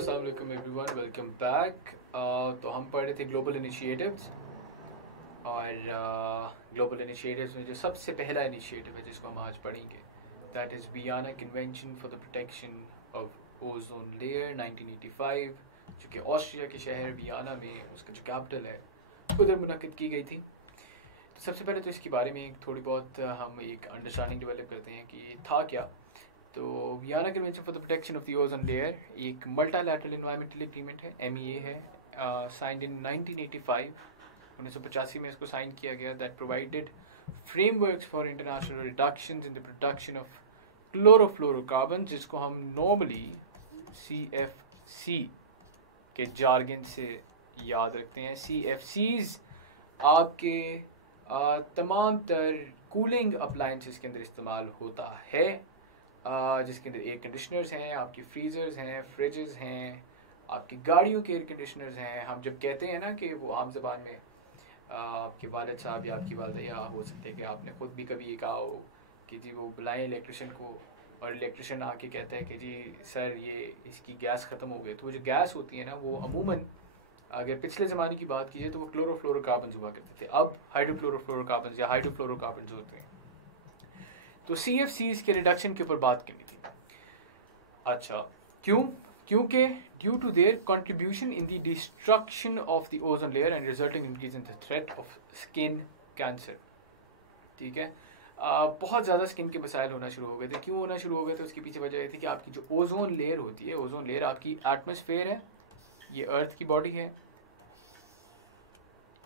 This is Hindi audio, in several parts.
अस्सलाम वालेकुम एवरीवन, वेलकम बैक। तो हम पढ़ रहे थे ग्लोबल इनिशिएटिव्स और ग्लोबल इनिशिएटिव्स में जो सबसे पहला इनिशिएटिव है जिसको हम आज पढ़ेंगे that is Vienna convention for the protection of ozone layer 1985, जो कि ऑस्ट्रिया के शहर वियना में उसका जो कैपिटल है उधर मुनक़िद की गई थी। तो सबसे पहले तो इसके बारे में थोड़ी बहुत हम एक अंडरस्टैंडिंग डेवलप करते हैं कि था क्या। तो Vienna convention for the protection of the ozone layer एक मल्टीलैटरल एनवायरमेंटल एग्रीमेंट है, MEA है, साइंड इन 1985, 1985 में इसको साइन किया गया, that provided frameworks for international reductions in the production of chlorofluorocarbon, जिसको हम नॉर्मली CFC के जार्गन से याद रखते हैं। CFCs आपके तमाम तर कूलिंग अप्लाइंसेस के अंदर इस्तेमाल होता है, जिसके अंदर एयर कंडीशनर्स हैं, आपकी फ्रीज़र्स हैं, फ्रिजेस हैं, आपकी गाड़ियों के एयर कंडीशनर्स हैं। हम जब कहते हैं ना कि वो आम ज़बान में आपके वालिद साहब या आपकी वालदा, या हो सकते हैं कि आपने ख़ुद भी कभी ये कहा हो कि जी वो बुलाएं इलेक्ट्रिशियन को, और इलेक्ट्रिशियन आके कहता है कि जी सर ये इसकी गैस ख़त्म हो गई। तो वो जो गैस होती है ना, वो अमूमन अगर पिछले ज़माने की बात कीजिए तो वो क्लोरोफ्लोरोकार्बन हुआ करते थे, अब हाइड्रोक्लोरोफ्लोरोकार्बन या हाइड्रोफ्लोरोकार्बन होते हैं। तो CFCs के रिडक्शन के ऊपर बात करनी थी। अच्छा, क्योंकि due to their contribution in the destruction of the ozone layer and resulting increase in the threat of skin cancer. ठीक है, बहुत ज़्यादा स्किन के मसाइल होना शुरू हो गए थे। क्यों होना शुरू हो गए थे? उसके पीछे वजह ये थी कि आपकी जो ओजोन लेयर होती है, ओजोन लेयर आपकी एटमॉस्फेयर है, ये अर्थ की बॉडी है,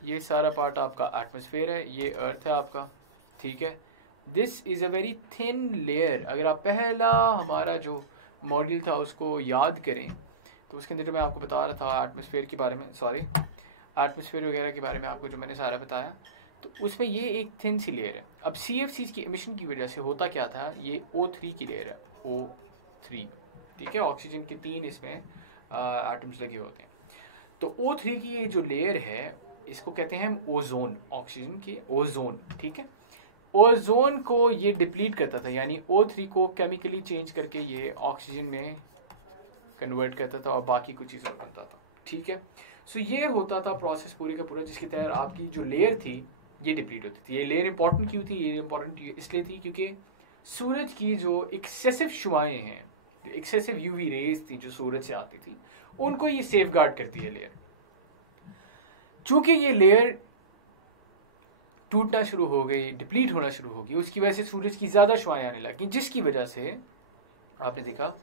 ये सारा पार्ट आपका एटमॉस्फेयर है, ये अर्थ है आपका। ठीक है, this is a very thin layer. अगर आप पहला हमारा जो मॉड्यूल था उसको याद करें तो उसके अंदर जो मैं आपको बता रहा था एटमॉस्फेयर के बारे में, एटमॉस्फेयर वगैरह के बारे में आपको जो मैंने सारा बताया, तो उसमें ये एक थिन सी लेयर है। अब CFCs की एमिशन की वजह से होता क्या था, ये O3 की लेयर है, O3। ठीक है, ऑक्सीजन के 3 इसमें एटम्स लगे होते हैं। तो O3 की ये जो लेयर है इसको कहते हैं हम ओजोन, ऑक्सीजन की ओजोन। ठीक है, ओजोन को ये डिप्लीट करता था, यानी O3 को केमिकली चेंज करके ये ऑक्सीजन में कन्वर्ट करता था और बाकी कुछ चीज़ और बनता था। ठीक है, सो ये होता था प्रोसेस पूरी का पूरा, जिसके तहत आपकी जो लेयर थी ये डिप्लीट होती थी। ये लेयर इंपॉर्टेंट क्यों थी? ये इंपॉर्टेंट इसलिए थी क्योंकि सूरज की जो एक्सेसिव शुआएँ हैं, एक्सेसिव UV रेज थी जो सूरज से आती थी, उनको ये सेफ गार्ड करती है लेयर। चूँकि ये लेयर टूटना शुरू हो गई, डिप्लीट होना शुरू हो गई, उसकी वजह से सूरज की ज़्यादा शुआएं आने लगी, जिसकी वजह से आपने देखा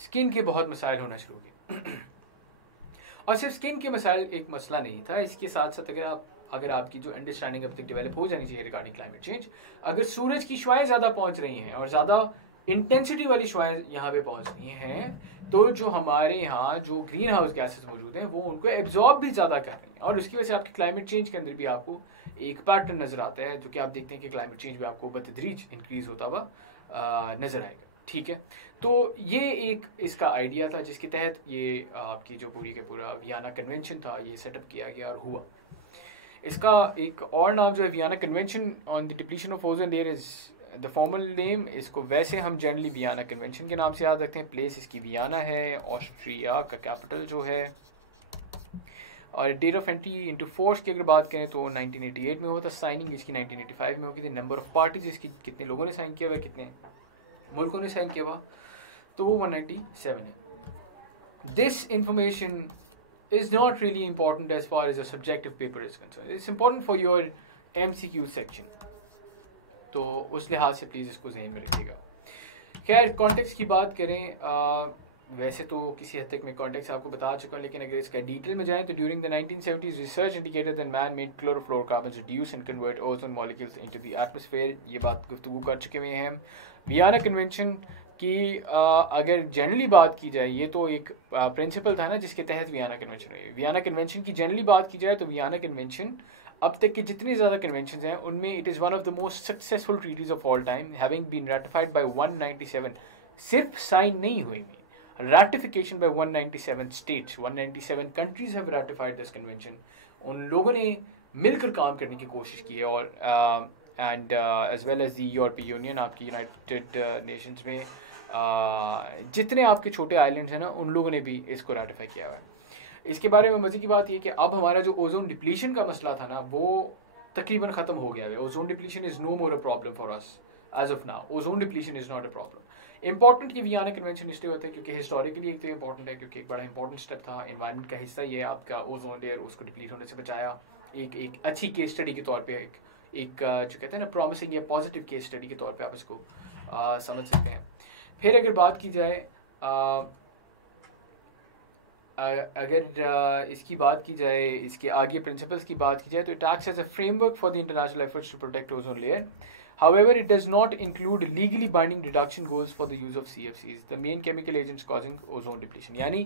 स्किन के बहुत मसाइल होना शुरू हो गए। और सिर्फ स्किन के मसाइल एक मसला नहीं था, इसके साथ साथ अगर आपकी जो अंडरस्टैंडिंग अब तक डेवलप हो जानी चाहिए रिगार्डिंग क्लाइमेट चेंज, अगर सूरज की शुआएं ज़्यादा पहुँच रही हैं और ज़्यादा इंटेंसिटी वाली शुआएं यहाँ पे पहुँच रही हैं, तो जो हमारे यहाँ जो ग्रीन हाउस गैसेस मौजूद हैं वो उनको एब्जॉर्ब भी ज़्यादा कर रही हैं, और उसकी वजह से आपकी क्लाइमेट चेंज के अंदर भी आपको एक पैटर्न नज़र आता है, जो कि आप देखते हैं कि क्लाइमेट चेंज भी आपको बतदरीज इंक्रीज होता हुआ नज़र आएगा। ठीक है, तो ये एक इसका आइडिया था जिसके तहत ये आपकी जो पूरी का पूरा वियना कन्वेंशन था ये सेटअप किया गया और हुआ। इसका एक और नाम जो है Vienna convention on the depletion of ozone layer is the formal name. इसको वैसे हम जनरली वियना कन्वेंशन के नाम से याद रखते हैं। प्लेस इसकी वियना है, ऑस्ट्रिया का कैपिटल जो है, और date of entry into force की अगर बात करें तो 1988 में हुआ था। साइनिंग इसकी 1985 में होगी थी। नंबर ऑफ पार्टीज इसकी कितने लोगों ने साइन किया हुआ, कितने मुल्कों ने साइन किया हुआ, तो वो 197 है। This information is not really important as far as a subjective paper is concern, it's important for your MCQ section, तो उस लिहाज से प्लीज़ इसको जहन में रखिएगा। खैर, कॉन्टेक्स्ट की बात करें, वैसे तो किसी हद तक मैं कॉन्टेक्स्ट आपको बता चुका हूँ, लेकिन अगर इसका डिटेल में जाएं तो during the 1970s research indicated that man made chlorofluorocarbons reduce and convert ozone molecules into the atmosphere. ये बात गुफ्तगू कर चुके हुए हैं। वियना कन्वेंशन की अगर जनरली बात की जाए, ये तो एक प्रिंसिपल था ना जिसके तहत वियना कन्वेंशन हुई। वियना कन्वेंशन की जनरली बात की जाए तो वियना कन्वेंशन अब तक के जितनी ज़्यादा कन्वेंशन हैं उनमें it is one of the most successful treaties of all time, having been ratified by 197। सिर्फ साइन नहीं हुई, ratification by 197 states, 197 countries have ratified this convention। उन लोगों ने मिलकर काम करने की कोशिश की है, और and as well as the यूरोपीय यूनियन, आपकी यूनाइटेड नेशंस में जितने आपके छोटे आइलैंड्स हैं ना, उन लोगों ने भी इसको रेटिफाई किया हुआ है। इसके बारे में मजे की बात ये कि अब हमारा जो ओजोन डिप्लीशन का मसला था ना, वो तकरीबन ख़त्म हो गया है। Ozone depletion is no more a problem for us as of now. Ozone depletion is not a problem. Important कि वियना कन्वेंशन इसलिए होता है क्योंकि हिस्टोरिकली एक तो इंपॉर्टेंट है, क्योंकि एक बड़ा इंपॉर्टेंट स्टेप था, एनवायरनमेंट का हिस्सा ये आपका ओजोन लेयर, उसको डिप्लीट होने से बचाया। एक अच्छी केस स्टडी के तौर पे एक जो कहते हैं ना प्रॉमिसिंग या पॉजिटिव केस स्टडी के तौर पे आप इसको समझ सकते हैं। फिर अगर बात की जाए अगर इसकी बात की जाए, इसके आगे प्रिंसिपल्स की बात की जाए, तो it acts as a framework for the international efforts to protect ozone layer. However, it does not include legally binding reduction goals for the use of CFCs, the main chemical agents causing ozone depletion. यानी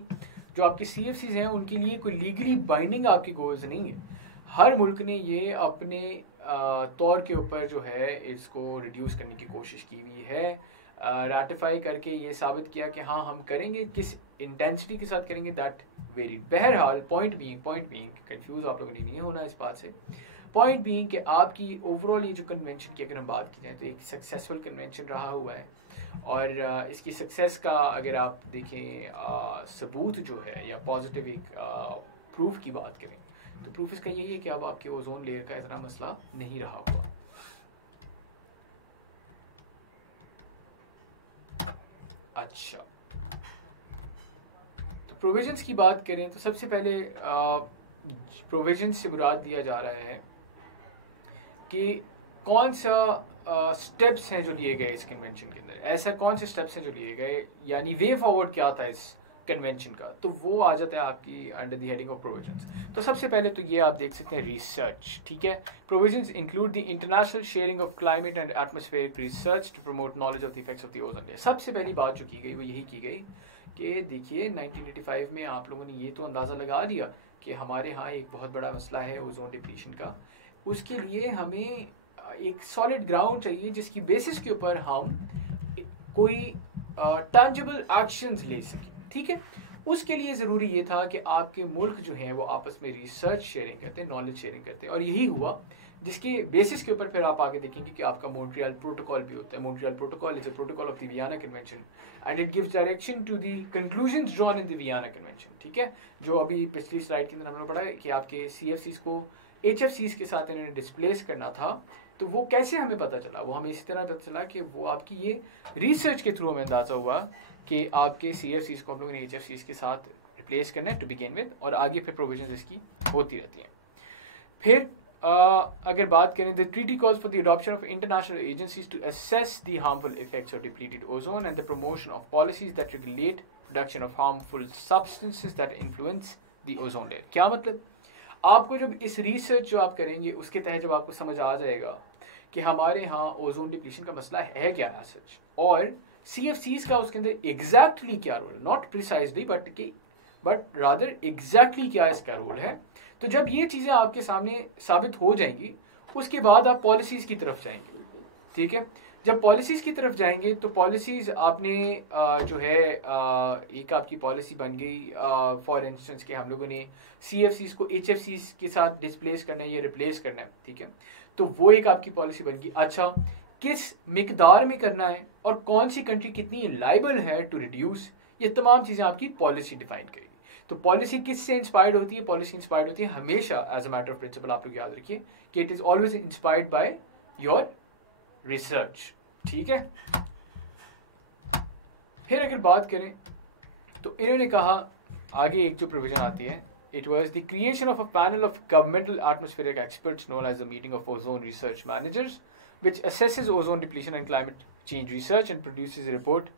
जो आपके CFCs हैं उनके लिए कोई लीगली बाइंडिंग आपके गोल्स नहीं है। हर मुल्क ने ये अपने तौर के ऊपर जो है इसको रिड्यूस करने की कोशिश की हुई है, रैटिफाई करके ये साबित किया कि हाँ हम करेंगे, किस इंटेंसिटी के साथ करेंगे दैट वेरी। बहरहाल पॉइंट बीइंग कंफ्यूज आप लोगों ने नहीं होना इस बात से। पॉइंट बीइंग कि आपकी ओवरऑल ये जो कन्वेंशन की अगर हम बात की जाए तो एक सक्सेसफुल कन्वेंशन रहा हुआ है, और इसकी सक्सेस का अगर आप देखें सबूत जो है या पॉजिटिव एक प्रूफ की बात करें तो प्रूफ इसका यही है कि अब आपके ओजोन लेयर का इतना मसला नहीं रहा हुआ। अच्छा, तो प्रोविजंस की बात करें तो सबसे पहले प्रोविजंस से मुराद दिया जा रहा है कि कौन सा स्टेप्स हैं जो लिए गए इस कन्वेंशन के अंदर, ऐसा कौन से स्टेप्स हैं जो लिए गए, यानी वे फॉरवर्ड क्या था इस कन्वेंशन का, तो वो आ जाता है आपकी under the heading of provisions. तो सबसे पहले तो ये आप देख सकते हैं रिसर्च, ठीक है। Provisions include the international sharing of climate and atmospheric research to promote knowledge of the effects of the ozone layer. सबसे पहली बात जो की गई वो यही की गई कि देखिए 1985 में आप लोगों ने ये तो अंदाज़ा लगा दिया कि हमारे यहाँ एक बहुत बड़ा मसला है ओजोन डिप्लीशन का, उसके लिए हमें एक सॉलिड ग्राउंड चाहिए जिसकी बेसिस के ऊपर हम कोई टैंजिबल एक्शंस ले सकें, ठीक है। उसके लिए ज़रूरी ये था कि आपके मुल्क जो हैं वो आपस में रिसर्च शेयरिंग करते हैं, नॉलेज शेयरिंग करते हैं, और यही हुआ जिसके बेसिस के ऊपर फिर आप आगे देखेंगे कि आपका मॉन्ट्रियल प्रोटोकॉल भी होता है। Montreal protocol is a protocol of the Vienna convention and it gives direction to the conclusions drawn in the Vienna convention, ठीक है। जो अभी पिछली स्लाइड के अंदर हमने पढ़ा है कि आपके CFCs को HFCs के साथ इन्होंने डिस्प्लेस करना था, तो वो कैसे हमें पता चला, वो हमें इसी तरह पता चला कि वो आपकी ये रिसर्च के थ्रू हमें अंदाज़ा हुआ कि आपके CFCs को हम लोगों ने HFCs के साथ रिप्लेस करना है टू बिगिन विद, और आगे फिर प्रोविजंस इसकी होती रहती हैं। फिर अगर बात करें, the treaty calls for the adoption of international agencies to assess the harmful effects of depleted ozone and the promotion of policies that regulate production of harmful substances that influence the ozone layer. क्या मतलब, आपको जब इस रिसर्च जो आप करेंगे उसके तहत जब आपको समझ आ जाएगा कि हमारे यहाँ ओजोन डिप्लीशन का मसला है क्या है सच, और CFCs का उसके अंदर एग्जैक्टली क्या role, not precisely but rather exactly क्या इसका रोल है, तो जब ये चीज़ें आपके सामने साबित हो जाएंगी उसके बाद आप पॉलिसीज की तरफ जाएंगे, ठीक है। जब पॉलिसीज की तरफ जाएंगे तो पॉलिसीज आपने जो है एक आपकी पॉलिसी बन गई फॉर इंस्टेंस कि हम लोगों ने CFCs को HFCs के साथ डिस्प्लेस करना है या रिप्लेस करना है, ठीक है। तो वो एक आपकी पॉलिसी बन गई। अच्छा, किस मिकदार में करना है और कौन सी कंट्री कितनी लाइबल है टू रिड्यूस, ये तमाम चीज़ें आपकी पॉलिसी डिफाइन करेगी। तो पॉलिसी किससे इंस्पायर्ड होती है, पॉलिसी इंस्पायर्ड होती है हमेशा as a matter of principle, आप लोग याद रखिए कि it is always inspired by your research, ठीक है। फिर अगर बात करें तो इन्होंने कहा आगे एक जो प्रोविजन आती है, it was the creation of a panel of governmental atmospheric experts known as the meeting of ozone research managers, which assesses ozone depletion and climate change research and produces a report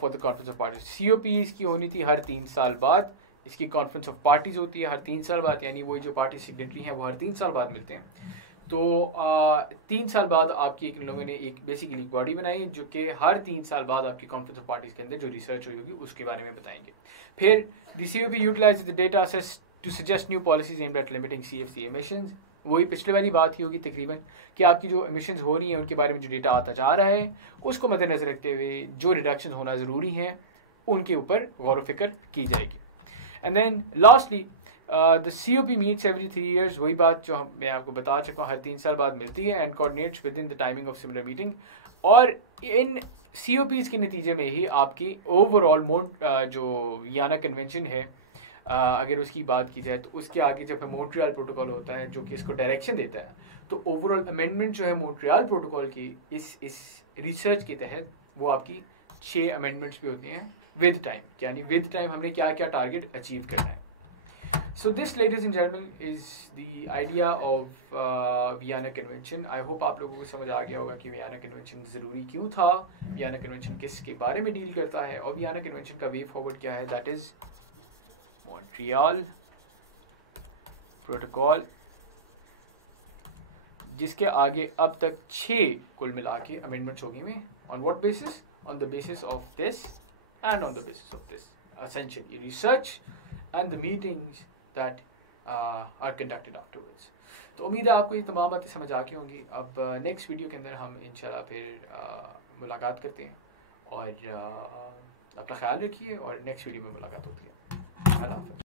for the conference of parties. COP इसकी होनी थी हर 3 साल बाद, इसकी कॉन्फ्रेंस ऑफ पार्टीज होती है हर 3 साल बाद, यानी वही जो पार्टी सिग्नेटरी हैं वो हर 3 साल बाद मिलते हैं। तो 3 साल बाद आपकी इन लोगों ने एक बेसिकली बॉडी बनाई जो कि हर 3 साल बाद आपकी कॉन्फ्रेंस ऑफ पार्टीज के अंदर जो रिसर्च हुई होगी उसके बारे में बताएंगे। फिर the COP utilizes the data assess to suggest new policies aimed at limiting CFC emissions। वही पिछले वाली बात ही होगी तकरीबन कि आपकी जो emissions हो रही हैं उनके बारे में जो डेटा आता जा रहा है उसको मद्देनजर रखते हुए जो रिडक्शन होना ज़रूरी हैं उनके ऊपर गौर व फिक्र की जाएगी। And then lastly the COP meets every 3 years, वही बात जो मैं आपको बता चुका हूँ, हर 3 साल बाद मिलती है, and coordinates with in the timing of similar meeting. और इन COPs के नतीजे में ही आपकी ओवरऑल जो वियना कन्वेंशन है, अगर उसकी बात की जाए तो उसके आगे जब मॉन्ट्रियल प्रोटोकॉल होता है जो कि इसको डायरेक्शन देता है, तो ओवरऑल अमेंडमेंट जो है मॉन्ट्रियल प्रोटोकॉल की इस रिसर्च के तहत वो आपकी 6 अमेंडमेंट्स भी होती हैं विद टाइम, यानी विद टाइम हमने क्या क्या टारगेट अचीव करना है. So this, ladies and gentlemen, is the idea of Vienna Convention. I hope आप लोगों को समझ आ गया होगा कि Vienna Convention ज़रूरी क्यों था, Vienna Convention किसके बारे में डील करता है, और Vienna Convention का वे फॉरवर्ड क्या है. That is Montreal Protocol, जिसके आगे अब तक 6 कुल मिला के अमेंडमेंट्स होगी में. On what basis? On the basis of this and on the basis of this. Essentially, research and the meetings that are conducted afterwards. तो उम्मीद है आपको ये तमाम बातें समझ आ गई होंगी. अब नेक्स्ट वीडियो के अंदर हम इंशाल्लाह फिर मुलाकात करते हैं, और अपना ख्याल रखिए, और नेक्स्ट वीडियो में मुलाकात होती है.